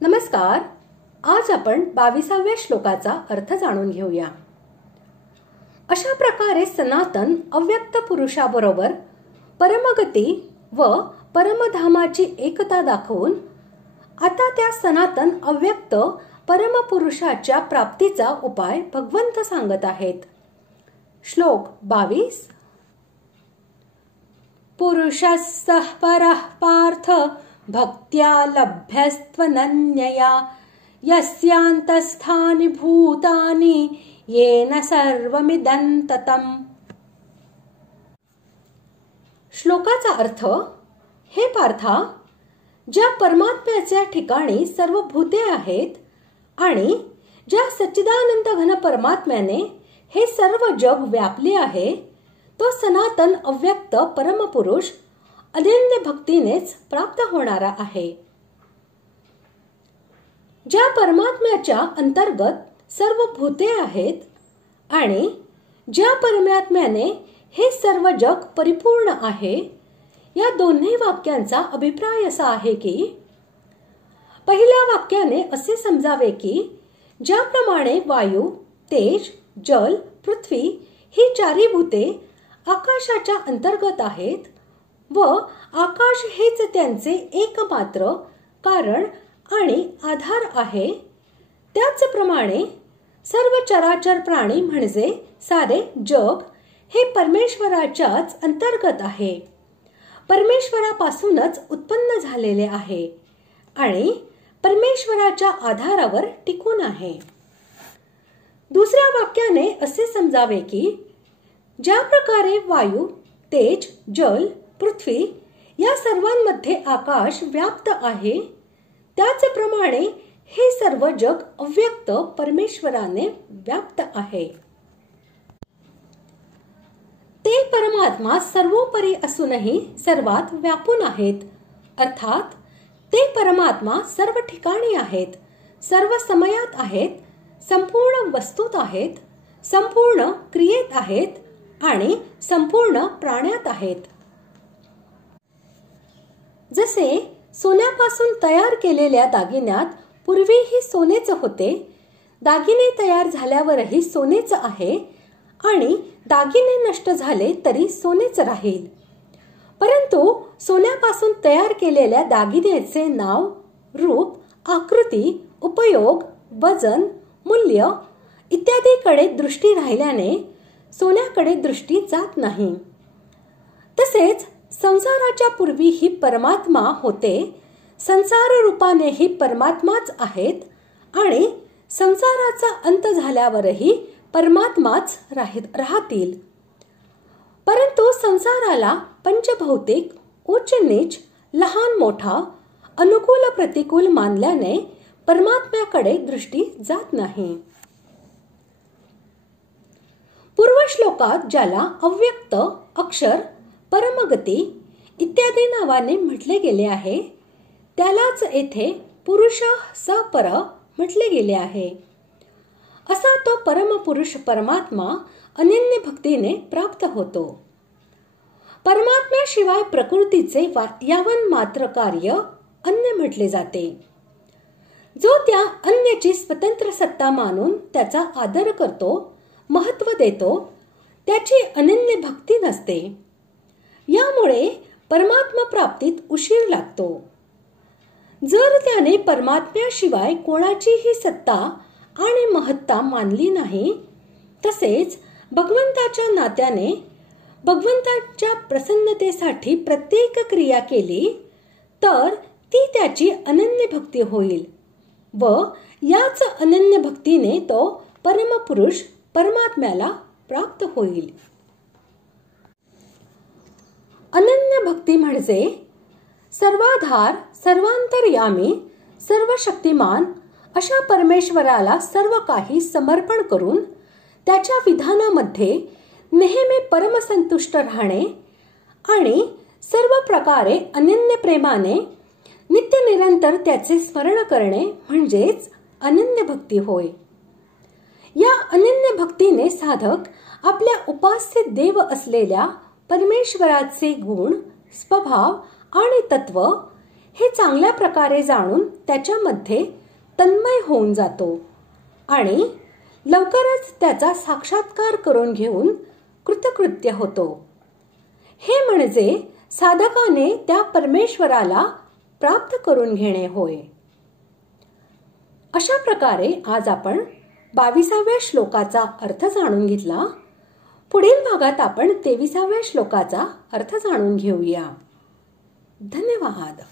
नमस्कार. आज आपण 22व्या श्लोकाचा अर्थ जाणून घेऊया. अशा प्रकारे सनातन अव्यक्त पुरुषाबरोबर परमगती व परमधामाची एकता दाखवून आता त्या सनातन अव्यक्त परमपुरुषाच्या प्राप्तीचा उपाय भगवंत सांगत आहेत. श्लोक 22. पुरुषस्सः परः पार्थ भक्त्या लभ्यस्त्वनन्यया यस्यांतस्थानि भूतानि येन सर्वमिदं ततम्. श्लोकाचा अर्थ: हे पार्था, ज्या परमात्म्याच्या ठिकाणी सर्व भूते आहेत आणि ज्या सच्चिदानंद घन परमात्म्याने हे सर्व जग व्यापले आहे, तो सनातन अव्यक्त परमपुरुष अनन्य भक्तीनेच प्राप्त होणारा आहे. ज्या परमात्म्याच्या अंतर्गत सर्व भूते आहेत आणि ज्या परमात्म्याने हे सर्व जग परिपूर्ण आहे, या दोन्ही वाक्यांचा अभिप्राय असा आहे की, पहिल्या वाक्याने असे समजावे की ज्याप्रमाणे वायू, तेज, जल, पृथ्वी ही चारी भूते आकाशाच्या अंतर्गत आहेत व आकाश हेच त्यांचे एकमात्र कारण आणि आधार आहे, त्याचप्रमाणे सर्व चराचर प्राणी म्हणजे सारे जग हे परमेश्वराच्याच अंतर्गत आहे, परमेश्वरापासूनच उत्पन्न झालेले आहे आणि परमेश्वराच्या आधारावर टिकून आहे. दुसऱ्या वाक्याने असे समजावे की ज्या प्रकारे वायू, तेज, जल, पृथ्वी या सर्वांमध्ये आकाश व्याप्त आहे, त्याचप्रमाणे हे सर्व जग अव्यक्त परमेश्वराने व्याप्त आहे. ते परमात्मा सर्वोपरी असूनही सर्वात व्यापून आहेत. अर्थात ते परमात्मा सर्व ठिकाणी आहेत, सर्व समयात आहेत, संपूर्ण वस्तूत आहेत, संपूर्ण क्रियेत आहेत आणि संपूर्ण प्राण्यात आहेत. जसे सोन्यापासून तयार केलेल्या दागिन्यात पूर्वीही सोनेच होते, दागिने तयार झाल्यावरही सोनेच आहे आणि दागिने नष्ट झाले तरी सोनेच राहील. परंतु सोन्यापासून तयार केलेल्या दागिन्याचे नाव, रूप, आकृती, उपयोग, वजन, मूल्य इत्यादीकडे दृष्टी राहिल्याने सोन्याकडे दृष्टी जात नाही. तसेच संसाराच्या पूर्वी ही परमात्मा होते, संसार रूपाने ही परमात्माच आहेत आणि संसाराचा अंत झाल्यावरही परमात्माच राहतील. परंतु संसाराला पंचभौतिक, उच्च नीच, लहान मोठा, अनुकूल प्रतिकूल मानल्याने परमात्म्याकडे दृष्टी जात नाही. पूर्व श्लोकात ज्याला अव्यक्त, अक्षर, परमगती इत्यादी नावाने म्हटले गेले आहे, त्यालाच येथे पुरुषः स पर म्हटले गेले आहे. असा तो परमपुरुष परमात्मा अनन्य भक्तीने प्राप्त होतो. परमात्म्याशिवाय प्रकृतीचे यावन मात्र कार्य अन्य म्हटले जाते. जो त्या अन्याची स्वतंत्र सत्ता मानून त्याचा आदर करतो, महत्व देतो, त्याची अनन्य भक्ती नसते. यामुळे परमात्मा प्राप्तीत उशीर लागतो. जर त्याने परमात्म्याशिवाय कोणाचीही सत्ता आणि महत्ता मानली नाही, तसेच भगवंताच्या नात्याने भगवंताच्या प्रसन्नतेसाठी प्रत्येक क्रिया केली, तर ती त्याची अनन्य भक्ती होईल व याच अनन्य भक्तीने तो परमपुरुष परमात्म्याला प्राप्त होईल. अनन्य भक्ती म्हणजे सर्वाधार, सर्वांतर्यामी, सर्व शक्तिमान अशा परमेश्वराला सर्व काही समर्पण करून त्याच्या विधानामध्ये नेहमी परमसंतुष्ट राहणे आणि सर्व प्रकारे अनन्य प्रेमाने नित्य निरंतर त्याचे स्मरण करणे म्हणजेच अनन्य भक्ती होय. या अनन्य भक्तीने साधक आपल्या उपास्य देव असलेल्या परमेश्वराचे गुण, स्वभाव आणि तत्व हे चांगल्या प्रकारे जाणून त्याच्यामध्ये तन्मय होऊन जातो आणि लवकरच त्याचा साक्षात्कार करून घेऊन कृतकृत्य होतो. हे म्हणजे साधकाने त्या परमेश्वराला प्राप्त करून घेणे होय. अशा प्रकारे आज आपण 22व्या श्लोकाचा अर्थ जाणून घेतला. पुढील भागात आपण 23व्या श्लोकाचा अर्थ जाणून घेऊया. धन्यवाद.